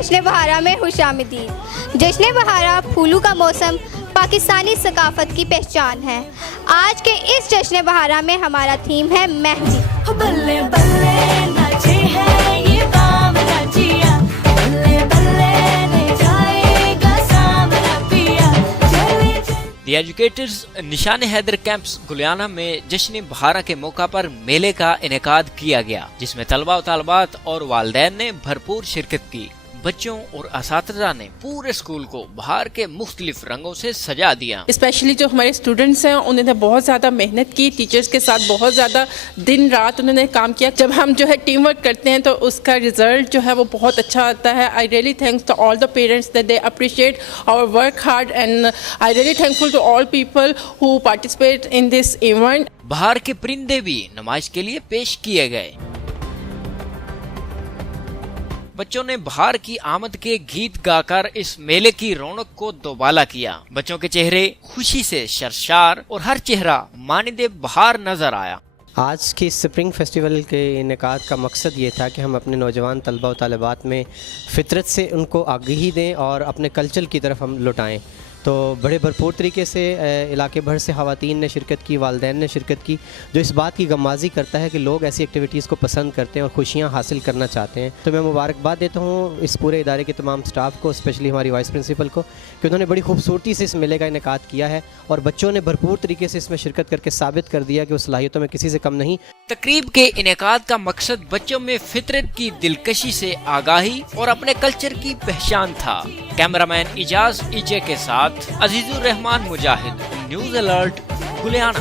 जश्न बहारा में खुशामदीद। जश्न बहारा फूलों का मौसम पाकिस्तानी सकाफत की पहचान है। आज के इस जश्न बहारा में हमारा थीम है मेहंदी। बल्ले बल्ले नाचे है ये बाम नाचिया, बल्ले बल्ले ले जाएगा सामना पिया, चले चले। दी एजुकेटर्स निशान हैदर कैंप्स गुलियाना में जश्न बहारा के मौका पर मेले का इनेकाद किया गया, जिसमें तलबा व तालबात और वालिदैन ने भरपूर शिरकत की। बच्चों और असातिज़ा ने पूरे स्कूल को बहार के मुख्तलिफ रंगों से सजा दिया। स्पेशली जो हमारे स्टूडेंट्स हैं उन्होंने बहुत ज़्यादा मेहनत की, टीचर्स के साथ बहुत ज़्यादा दिन रात उन्होंने काम किया। जब हम जो है टीम वर्क करते हैं तो उसका रिजल्ट जो है वो बहुत अच्छा आता है। I really thanks to all the parents that they appreciate our work hard and I really thankful to all people who participate in this event. बहार के परिंदे भी नुमाइश के लिए पेश किए गए। बच्चों ने बहार की आमद के गीत गाकर इस मेले की रौनक को दोबाला किया। बच्चों के चेहरे खुशी से शर्शार और हर चेहरा मानिंदे बहार नजर आया। आज के स्प्रिंग फेस्टिवल के इनेकाद का मकसद ये था कि हम अपने नौजवान तलबा व तालिबात में फितरत से उनको आगाही दें और अपने कल्चर की तरफ हम लौटाएँ। तो बड़े भरपूर तरीके से इलाके भर से ख़वातीन ने शिरकत की, वालिदैन ने शिरकत की, जो इस बात की गमाजी करता है कि लोग ऐसी एक्टिविटीज़ को पसंद करते हैं और खुशियां हासिल करना चाहते हैं। तो मैं मुबारकबाद देता हूं इस पूरे इदारे के तमाम स्टाफ को, स्पेशली हमारी वाइस प्रिंसिपल को, कि उन्होंने बड़ी खूबसूरती से इस मेले का इनेकाद किया है और बच्चों ने भरपूर तरीके से इसमें शिरकत करके साबित कर दिया कि वो सलाहियतों में किसी से कम नहीं। तकरीब के इनेकाद का मकसद बच्चों में फितरत की दिलकशी से आगाही और अपने कल्चर की पहचान था। कैमरामैन इजाज ईजे के साथ अजीजुर रहमान मुजाहिद, न्यूज़ अलर्ट, गुलियाना।